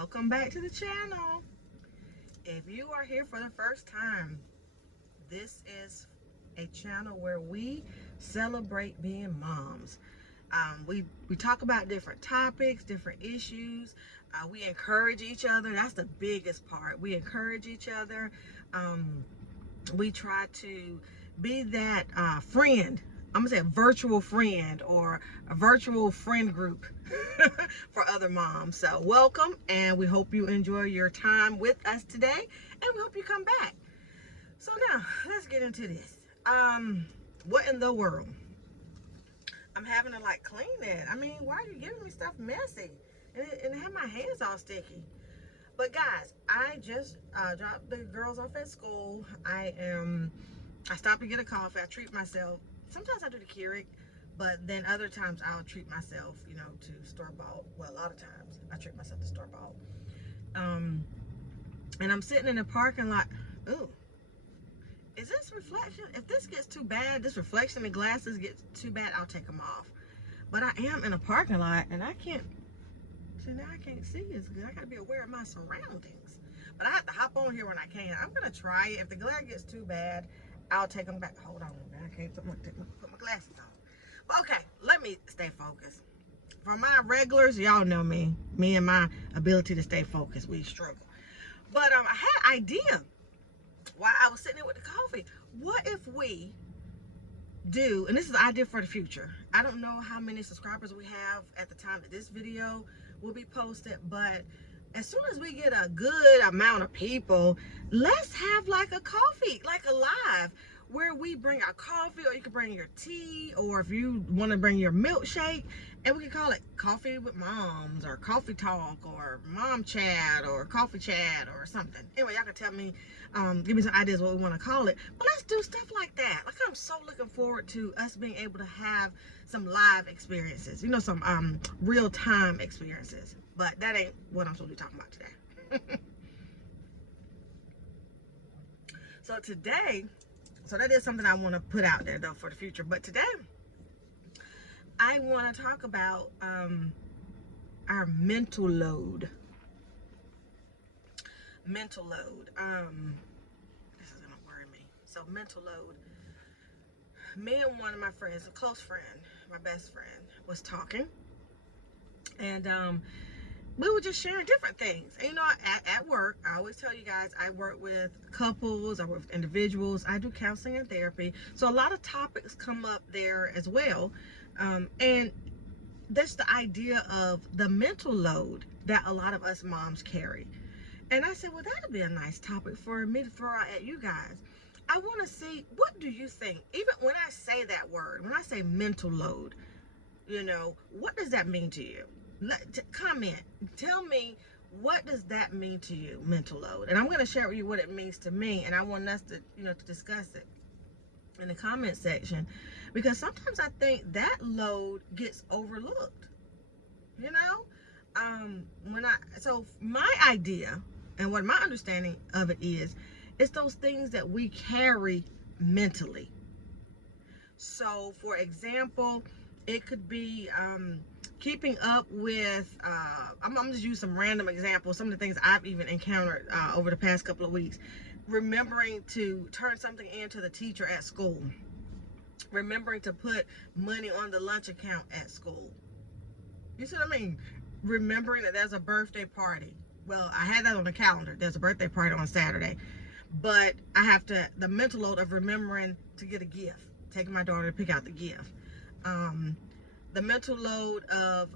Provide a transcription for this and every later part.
Welcome back to the channel. If you are here for the first time, this is a channel where we celebrate being moms. We talk about different topics, different issues. We encourage each other. That's the biggest part. We encourage each other. We try to be that friend. I'm gonna say a virtual friend or a virtual friend group for other moms. So welcome, and we hope you enjoy your time with us today, and we hope you come back. So now let's get into this. What in the world? I'm having to like clean it. I mean, why are you giving me stuff messy and have my hands all sticky? But guys, I just dropped the girls off at school. I stopped to get a coffee. I treat myself. Sometimes I do the Keurig, but then other times I'll treat myself, to store-bought. Well, a lot of times I treat myself to store-bought. And I'm sitting in the parking lot. Ooh, is this reflection? If this gets too bad, this reflection in glasses gets too bad, I'll take them off. But I am in a parking lot, and I can't. See, now I can't see as good. I gotta be aware of my surroundings. But I have to hop on here when I can. I'm gonna try it. If the glare gets too bad, I'll take them back. Hold on, man. I can't put my glasses on. But okay, let me stay focused. For my regulars, y'all know me. Me and my ability to stay focused, we struggle. But I had an idea while I was sitting there with the coffee. What if we do, and this is an idea for the future. I don't know how many subscribers we have at the time that this video will be posted, but as soon as we get a good amount of people, let's have like a coffee, like a live, where we bring our coffee, or you can bring your tea, or if you want to bring your milkshake, and we can call it Coffee with Moms, or Coffee Talk, or Mom Chat, or Coffee Chat, or something. Anyway, y'all can tell me, give me some ideas what we want to call it. But let's do stuff like that. Like, I'm so looking forward to us being able to have some live experiences, some real-time experiences. But that ain't what I'm supposed to be talking about today. So that is something I want to put out there, though, for the future. But today, I want to talk about our mental load. Mental load. This is going to worry me. So, mental load. Me and one of my friends, a close friend, my best friend, was talking. And we were just sharing different things. And, at work, I always tell you guys, I work with couples, I work with individuals, I do counseling and therapy. So a lot of topics come up there as well. And that's the idea of the mental load that a lot of us moms carry. And I said, well, that'd be a nice topic for me to throw out at you guys. I want to see, what do you think? Even when I say that word, when I say mental load, what does that mean to you? Comment. Tell me, what does that mean to you, mental load? And I'm going to share with you what it means to me, and I want us to, to discuss it in the comment section, because sometimes I think that load gets overlooked. So my idea and what my understanding of it is, it's those things that we carry mentally. So, for example, it could be keeping up with, I'm just use some random examples, some of the things I've even encountered over the past couple of weeks. Remembering to turn something in to the teacher at school. Remembering to put money on the lunch account at school. You see what I mean? Remembering that there's a birthday party. Well, I had that on the calendar. There's a birthday party on Saturday. But I have the mental load of remembering to get a gift. Taking my daughter to pick out the gift. The mental load of,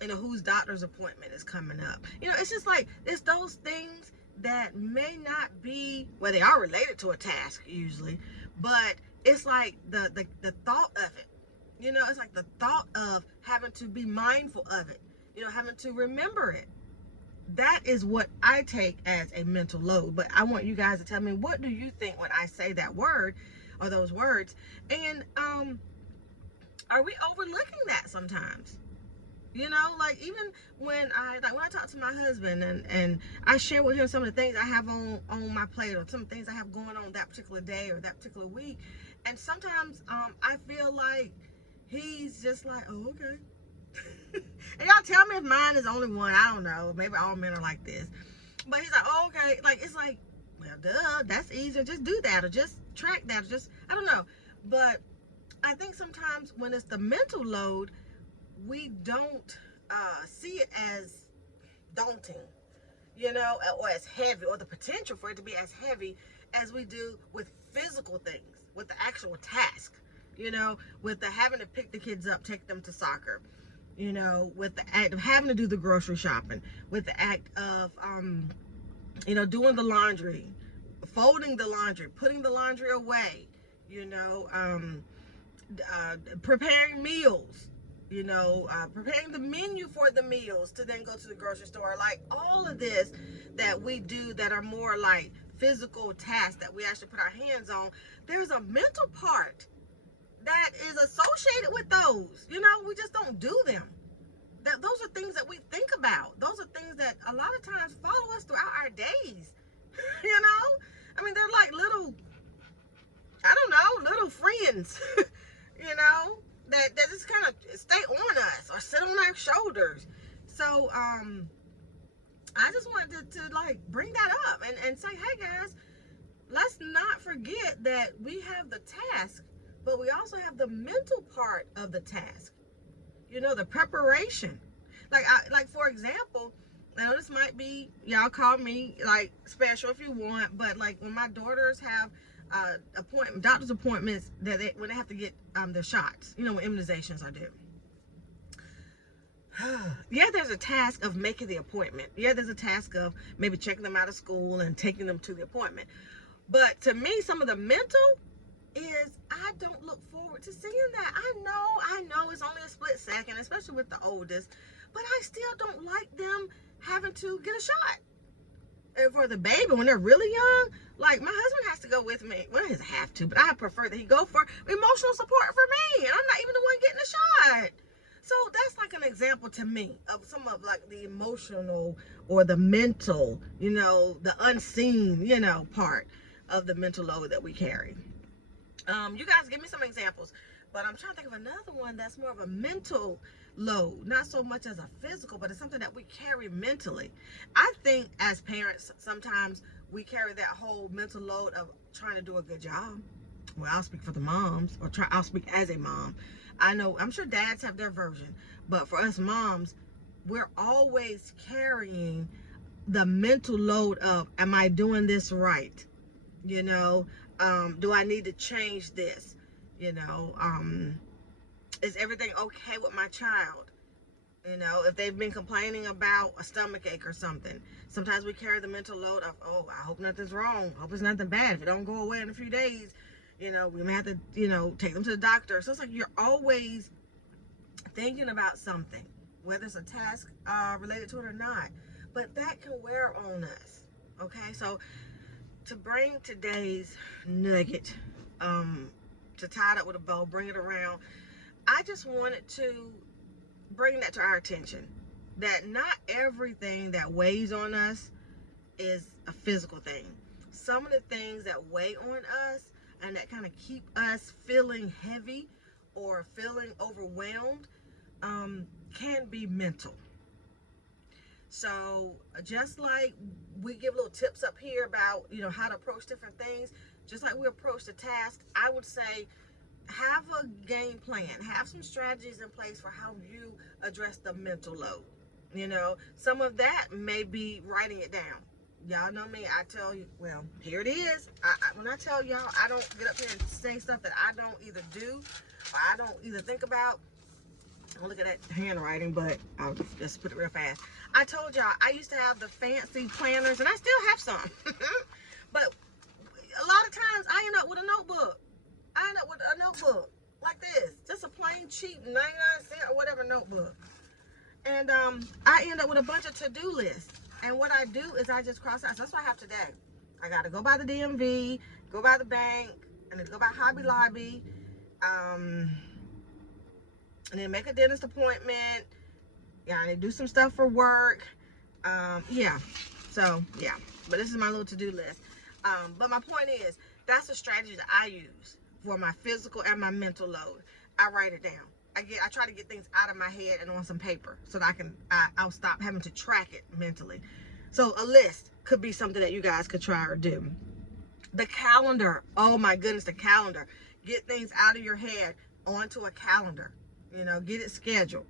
whose doctor's appointment is coming up. It's just like, it's those things that may not be, well, they are related to a task usually, but it's like the thought of it. It's like the thought of having to be mindful of it, having to remember it. That is what I take as a mental load. But I want you guys to tell me, what do you think when I say that word or those words? And are we overlooking that sometimes? Like, even when I talk to my husband and I share with him some of the things I have on my plate, or some things I have going on that particular day or that particular week, and sometimes I feel like he's just like, oh, okay. And y'all tell me if mine is only one. I don't know. Maybe all men are like this. But he's like, oh, okay. Like, it's like, well, duh, that's easier. Just do that, or just track that, or just, I don't know. But I think sometimes when it's the mental load, we don't see it as daunting, or as heavy, or the potential for it to be as heavy as we do with physical things, with the actual task, with the having to pick the kids up, take them to soccer, with the act of having to do the grocery shopping, with the act of, doing the laundry, folding the laundry, putting the laundry away, preparing meals, preparing the menu for the meals to then go to the grocery store. Like all of this that we do that are more like physical tasks that we actually put our hands on, there's a mental part that is associated with those. We just don't do them. Those are things that we think about. Those are things that a lot of times follow us throughout our days. I mean, they're like little, I don't know, little friends, that just kind of stay on us or sit on our shoulders. So I just wanted to like bring that up and say, hey guys, let's not forget that we have the task, but we also have the mental part of the task, the preparation. Like for example, I know this might be, y'all call me like special if you want, but like when my daughters have doctor's appointments, when they have to get their shots, when immunizations are due. Yeah, there's a task of making the appointment. Yeah, there's a task of maybe checking them out of school and taking them to the appointment. But to me, some of the mental is I don't look forward to seeing that. I know it's only a split second, especially with the oldest, but I still don't like them having to get a shot. And for the baby, when they're really young, like my husband has to go with me. Well, he doesn't have to, but I prefer that he go for emotional support for me, and I'm not even the one getting the shot. So that's like an example to me of some of like the emotional or the mental, the unseen, part of the mental load that we carry. You guys give me some examples, but I'm trying to think of another one that's more of a mental load, not so much as a physical, but it's something that we carry mentally. I think as parents, sometimes we carry that whole mental load of trying to do a good job. Well, I'll speak for the moms, I'll speak as a mom. I'm sure dads have their version, but for us moms, we're always carrying the mental load of, am I doing this right? Do I need to change this? Is everything okay with my child? If they've been complaining about a stomach ache or something, sometimes we carry the mental load of, oh, I hope nothing's wrong. Hope it's nothing bad. If it don't go away in a few days, we may have to, take them to the doctor. So it's like you're always thinking about something, whether it's a task related to it or not. But that can wear on us. Okay, so to bring today's nugget, to tie it up with a bow, bring it around, I just wanted to bring that to our attention, that not everything that weighs on us is a physical thing. Some of the things that weigh on us and that kind of keep us feeling heavy or feeling overwhelmed can be mental. So just like we give little tips up here about, how to approach different things, just like we approach the task, I would say have a game plan, have some strategies in place for how you address the mental load. Some of that may be writing it down. Y'all know me, I tell you, well, here it is. When I tell y'all, I don't get up here and say stuff that I don't either do or I don't either think about. Don't look at that handwriting, but I'll just put it real fast. I told y'all I used to have the fancy planners, and I still have some. But a lot of times I end up with a notebook. Like this, just a plain cheap 99-cent or whatever notebook. And I end up with a bunch of to-do lists. And what I do is I just cross out. So that's what I have today. I got to go by the DMV, go by the bank, and then go by Hobby Lobby, and then make a dentist appointment. Yeah, I need to do some stuff for work. Yeah. So, yeah. But this is my little to-do list. But my point is, that's a strategy that I use for my physical and my mental load. I write it down. I try to get things out of my head and on some paper so that I'll stop having to track it mentally. So a list could be something that you guys could try or do. The calendar, oh my goodness, the calendar. Get things out of your head onto a calendar. You know, get it scheduled.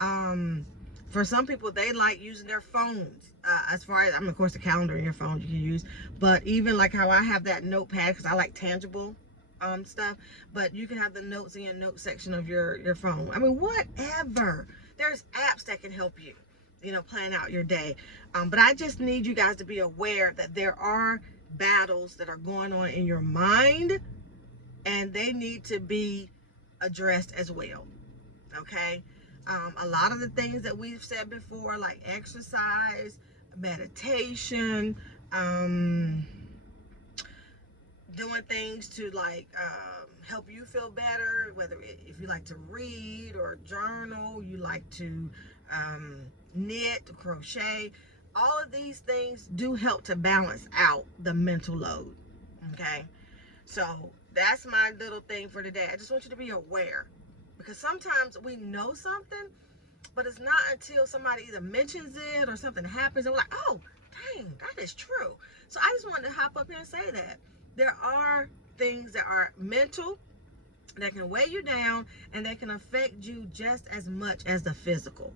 For some people, they like using their phones. As far as, of course, the calendar in your phone you can use, but even like how I have that notepad, because I like tangible stuff, but you can have the notes in your note section of your phone. I mean, whatever. There's apps that can help you, you know, plan out your day. But I just need you guys to be aware that there are battles that are going on in your mind, and they need to be addressed as well. Okay? A lot of the things that we've said before, like exercise, meditation, doing things to like help you feel better, whether if you like to read or journal, you like to knit, crochet, all of these things do help to balance out the mental load. Okay, so that's my little thing for today. I just want you to be aware, because sometimes we know something, but it's not until somebody either mentions it or something happens and we're like, oh dang, that is true. So I just wanted to hop up here and say that there are things that are mental that can weigh you down, and that can affect you just as much as the physical.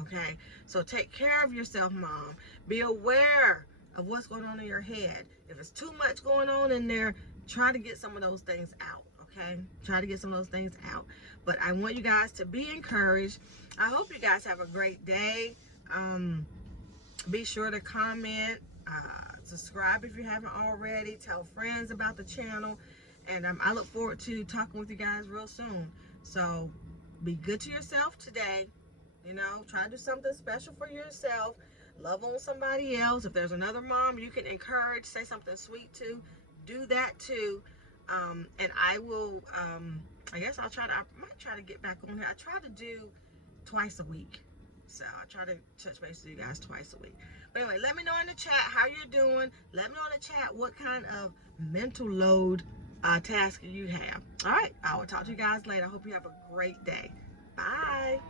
Okay, so take care of yourself, mom. Be aware of what's going on in your head. If it's too much going on in there, try to get some of those things out. Okay, try to get some of those things out. But I want you guys to be encouraged. I hope you guys have a great day. Be sure to comment, subscribe if you haven't already, tell friends about the channel, and I look forward to talking with you guys real soon. So be good to yourself today. You know, try to do something special for yourself. Love on somebody else. If there's another mom you can encourage, say something sweet to, do that too. And I will, I guess I might try to get back on here. I try to do twice a week. So I try to touch base with you guys twice a week. But anyway, let me know in the chat how you're doing. Let me know in the chat what kind of mental load task you have. All right, I will talk to you guys later. I hope you have a great day. Bye.